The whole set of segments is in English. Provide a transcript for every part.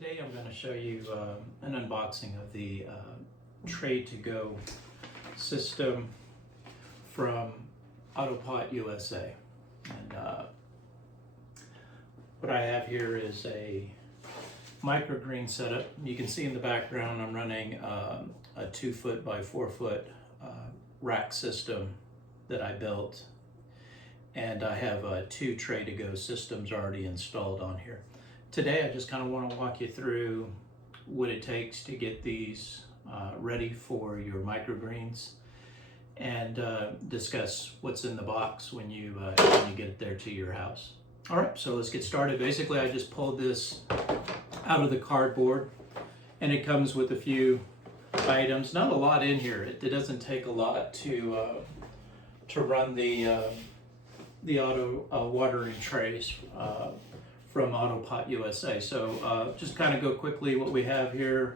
Today I'm going to show you an unboxing of the Tray2Go system from AutoPot USA. And what I have here is a microgreen setup. You can see in the background I'm running a 2 foot by 4 foot rack system that I built. And I have 2 Tray2Go systems already installed on here. Today I just kind of want to walk you through what it takes to get these ready for your microgreens and discuss what's in the box when you get it there to your house. All right, so let's get started. Basically, I just pulled this out of the cardboard and it comes with a few items. Not a lot in here. It doesn't take a lot to run the auto watering trays from AutoPot USA. So just kind of go quickly what we have here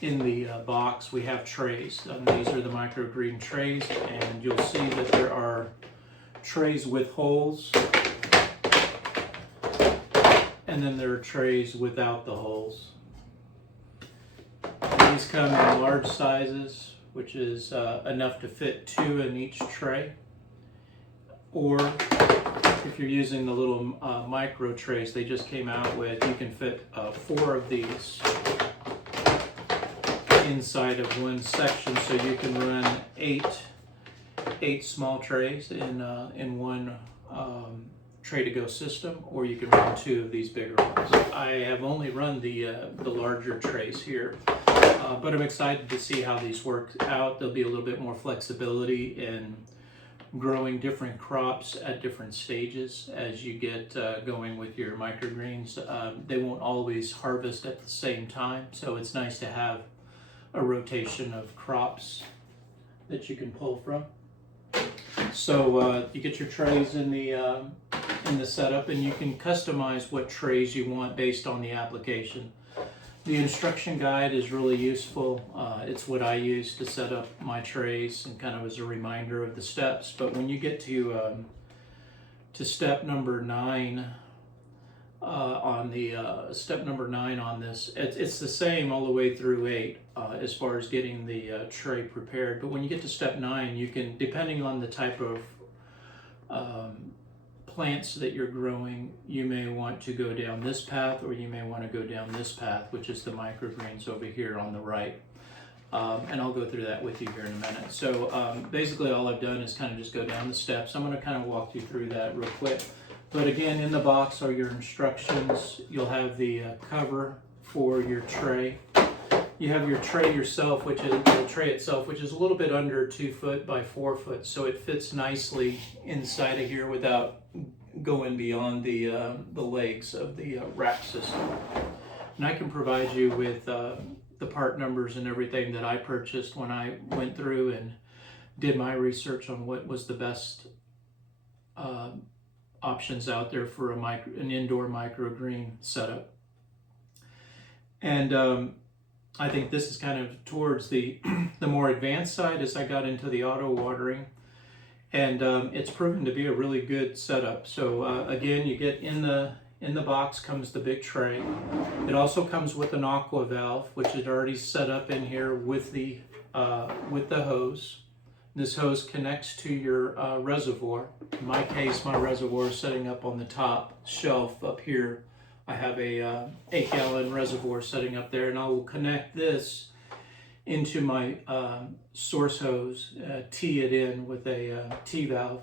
in the box. We have trays. These are the microgreen trays, and you'll see that there are trays with holes, and then there are trays without the holes. These come in large sizes, which is enough to fit 2 in each tray, or if you're using the little micro trays they just came out with, you can fit 4 of these inside of one section, so you can run 8 small trays in one Tray2Go system, or you can run 2 of these bigger ones. I have only run the larger trays here, but I'm excited to see how these work out. There'll be a little bit more flexibility in growing different crops at different stages as you get going with your microgreens. They won't always harvest at the same time, so it's nice to have a rotation of crops that you can pull from. So you get your trays in the setup, and you can customize what trays you want based on the application. The instruction guide is really useful. It's what I use to set up my trays and kind of as a reminder of the steps. But when you get to step number 9 step number 9 on this, it's the same all the way through 8 as far as getting the tray prepared. But when you get to step 9, you can, depending on the type of plants that you're growing, you may want to go down this path, or you may want to go down this path, which is the microgreens over here on the right. And I'll go through that with you here in a minute. So basically all I've done is kind of just go down the steps. I'm going to kind of walk you through that real quick. But again, in the box are your instructions. You'll have the cover for your tray. You have your tray yourself, which is the tray itself, which is a little bit under 2 foot by 4 foot, so it fits nicely inside of here without going beyond the legs of the rack system. And I can provide you with the part numbers and everything that I purchased when I went through and did my research on what was the best options out there for an indoor microgreen setup. And I think this is kind of towards the more advanced side as I got into the auto watering, and it's proven to be a really good setup. So again, you get in the box comes the big tray. It also comes with an aqua valve, which is already set up in here with the hose. This hose connects to your reservoir. In my case, my reservoir is setting up on the top shelf up here. I have a 8-gallon reservoir setting up there, and I will connect this into my source hose, tee it in with a T-valve,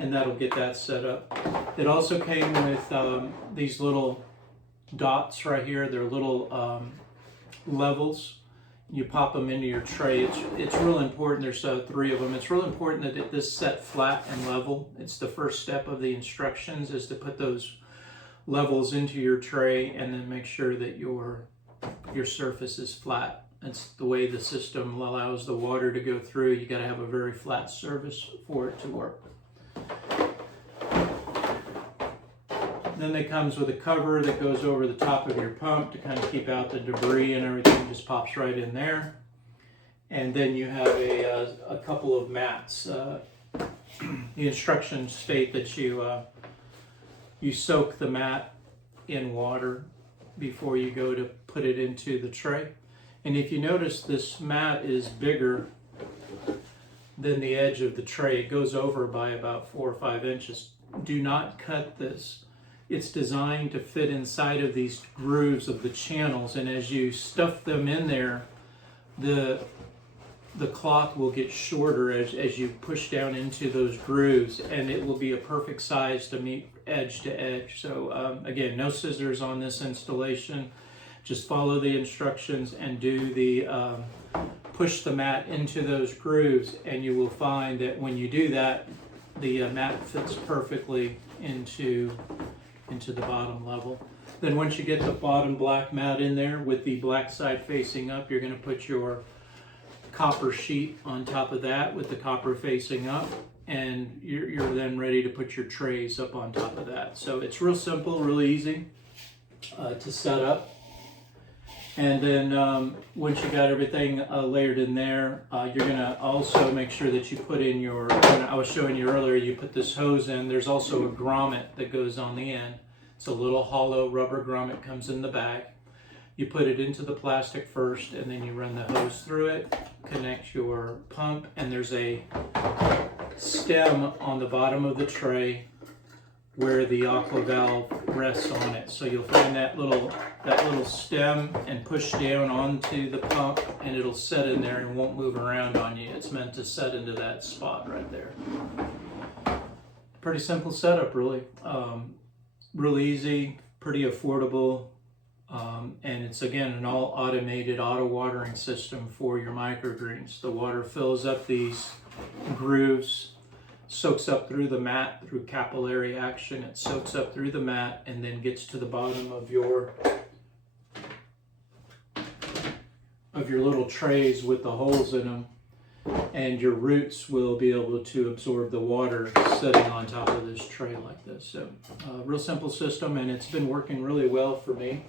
and that'll get that set up. It also came with these little dots right here. They're little levels. You pop them into your tray. It's real important. There's 3 of them. It's real important that this set flat and level. It's the first step of the instructions, is to put those levels into your tray and then make sure that your surface is flat. That's the way the system allows the water to go through. You got to have a very flat surface for it to work. Then it comes with a cover that goes over the top of your pump to kind of keep out the debris, and everything just pops right in there. And then you have a couple of mats. The instructions state that you soak the mat in water before you go to put it into the tray. And if you notice, this mat is bigger than the edge of the tray. It goes over by about 4 or 5 inches. Do not cut this. It's designed to fit inside of these grooves of the channels, and as you stuff them in there, the cloth will get shorter as you push down into those grooves, and it will be a perfect size to meet edge to edge. So again, no scissors on this installation. Just follow the instructions and do the push the mat into those grooves, and you will find that when you do that, the mat fits perfectly into the bottom level. Then once you get the bottom black mat in there with the black side facing up, you're going to put your copper sheet on top of that with the copper facing up, and you're then ready to put your trays up on top of that. So it's real simple, really easy to set up. And then once you got everything layered in there, you're going to also make sure that you put in your, I was showing you earlier, you put this hose in. There's also a grommet that goes on the end. It's a little hollow rubber grommet, comes in the bag. You put it into the plastic first, and then you run the hose through it, connect your pump, and there's a stem on the bottom of the tray where the aqua valve rests on it. So you'll find that little stem and push down onto the pump, and it'll set in there and won't move around on you. It's meant to set into that spot right there. Pretty simple setup, really. Real easy, pretty affordable, and it's again an all automated auto watering system for your microgreens. The water fills up these grooves, soaks up through the mat through capillary action. It soaks up through the mat and then gets to the bottom of your little trays with the holes in them, and your roots will be able to absorb the water sitting on top of this tray like this. So real simple system, and it's been working really well for me.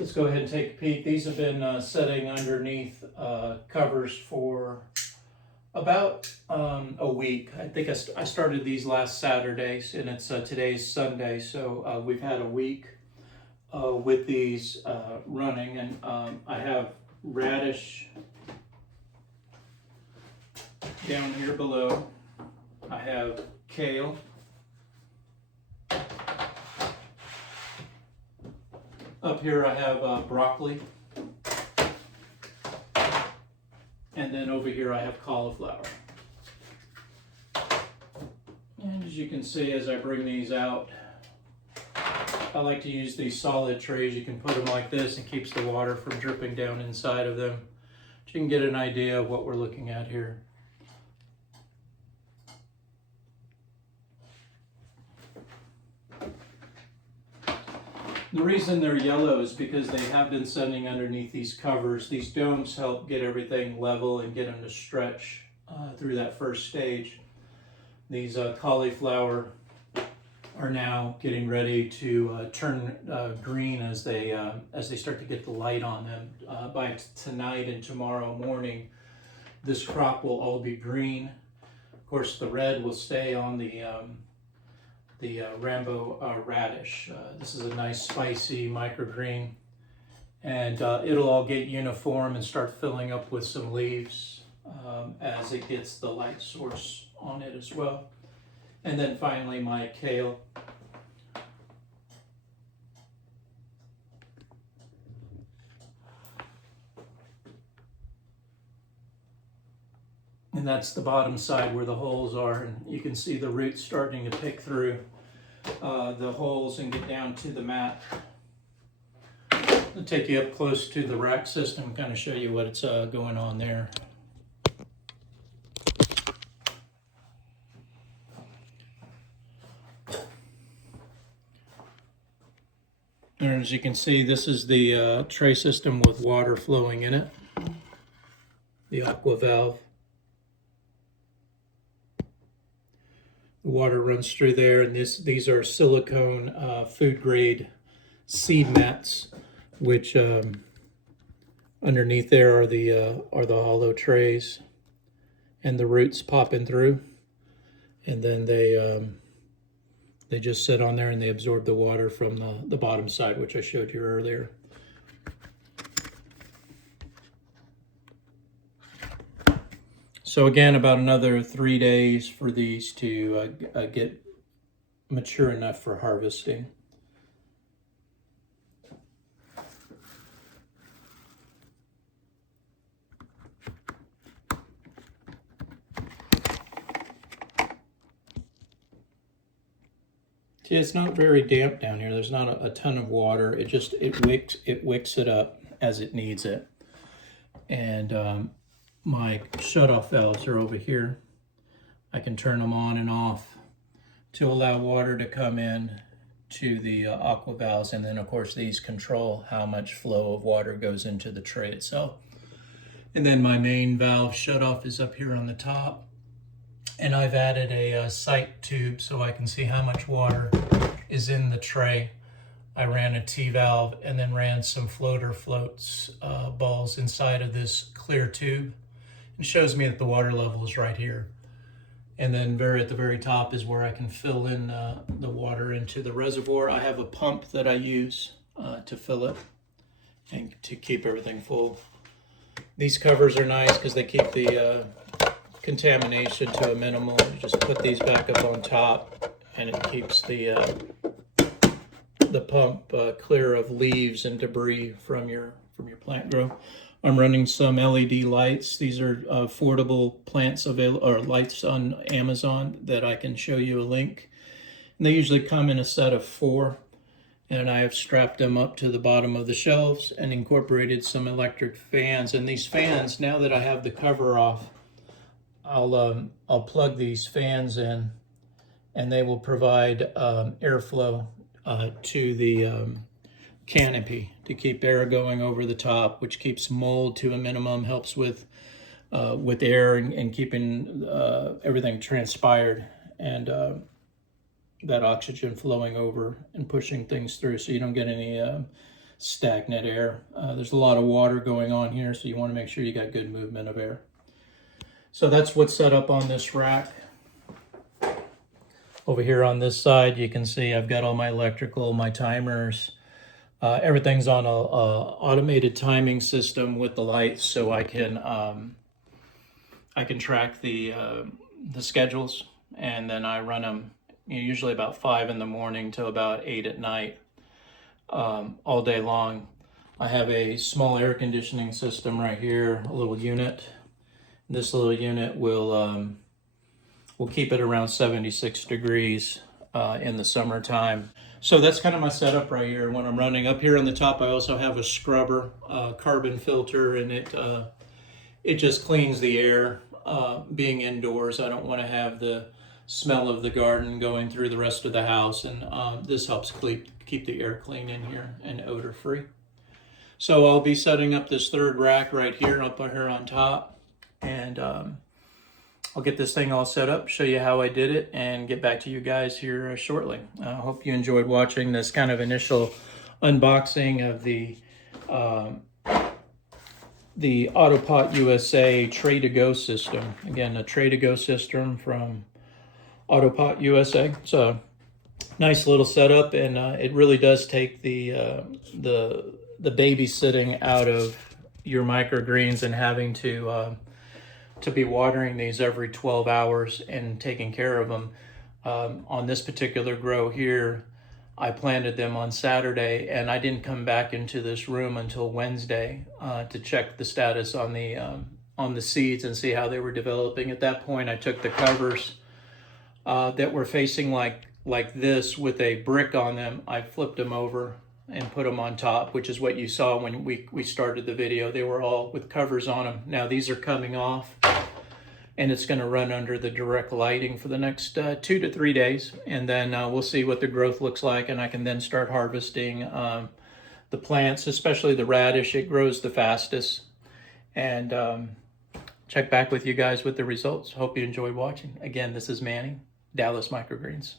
Let's go ahead and take a peek. These have been sitting underneath covers for about a week. I think I started these last Saturdays, and it's today's Sunday, so we've had a week with these running, and I have radish down here below. I have kale. Up here I have broccoli. And then over here I have cauliflower. And as you can see, as I bring these out, I like to use these solid trays. You can put them like this and keeps the water from dripping down inside of them. But you can get an idea of what we're looking at here. The reason they're yellow is because they have been sitting underneath these covers. These domes help get everything level and get them to stretch through that first stage. These cauliflower are now getting ready to turn green as they start to get the light on them. By tonight and tomorrow morning, this crop will all be green. Of course, the red will stay on the Rambo radish. This is a nice spicy microgreen, and it'll all get uniform and start filling up with some leaves as it gets the light source on it as well. And then finally my kale. And that's the bottom side where the holes are, and you can see the roots starting to pick through the holes and get down to the mat. I'll take you up close to the rack system and kind of show you what's going on there. And as you can see, this is the tray system with water flowing in it, the aqua valve. The water runs through there, and these are silicone food grade seed mats, which underneath there are the hollow trays, and the roots popping through. and then they just sit on there and they absorb the water from the bottom side, which I showed you earlier. So again, about another 3 days for these to get mature enough for harvesting. See, it's not very damp down here. There's not a ton of water. It wicks it up as it needs it. And my shutoff valves are over here. I can turn them on and off to allow water to come in to the aqua valves, and then of course these control how much flow of water goes into the tray itself. And then my main valve shutoff is up here on the top, and I've added a sight tube so I can see how much water is in the tray. I ran a T-valve and then ran some floater floats balls inside of this clear tube. It shows me that the water level is right here. And then at the very top is where I can fill in the water into the reservoir. I have a pump that I use to fill it and to keep everything full. These covers are nice because they keep the contamination to a minimal. You just put these back up on top and it keeps the pump clear of leaves and debris from your plant grow. I'm running some LED lights. These are affordable plants or lights on Amazon that I can show you a link. And they usually come in a set of 4. And I have strapped them up to the bottom of the shelves and incorporated some electric fans. And these fans, now that I have the cover off, I'll plug these fans in, and they will provide airflow to the canopy to keep air going over the top, which keeps mold to a minimum, helps with air and keeping everything transpired, and that oxygen flowing over and pushing things through so you don't get any stagnant air. There's a lot of water going on here, so you want to make sure you got good movement of air. So that's what's set up on this rack. Over here on this side, you can see I've got all my electrical, my timers. Everything's on a automated timing system with the lights, so I can track the schedules, and then I run them usually about 5 in the morning till about 8 at night, all day long. I have a small air conditioning system right here, a little unit. This little unit will keep it around 76 degrees in the summertime. So that's kind of my setup right here. When I'm running up here on the top, I also have a scrubber, carbon filter, and it just cleans the air. Being indoors, I don't want to have the smell of the garden going through the rest of the house, and this helps keep the air clean in here and odor free. So I'll be setting up this 3rd rack right here up here on top, and I'll get this thing all set up, show you how I did it, and get back to you guys here shortly. I hope you enjoyed watching this kind of initial unboxing of the AutoPot USA Tray2Go system. Again, a Tray2Go system from AutoPot USA. It's a nice little setup, and it really does take the babysitting out of your microgreens and having to be watering these every 12 hours and taking care of them. On this particular grow here, I planted them on Saturday, and I didn't come back into this room until Wednesday to check the status on the seeds and see how they were developing. At that point, I took the covers that were facing like this with a brick on them. I flipped them over and put them on top, which is what you saw when we started the video. They were all with covers on them. Now these are coming off, and it's going to run under the direct lighting for the next 2 to 3 days, and then we'll see what the growth looks like, and I can then start harvesting the plants, especially the radish. It grows the fastest, and check back with you guys with the results. Hope you enjoyed watching. Again, this is Manny, Dallas Microgreens.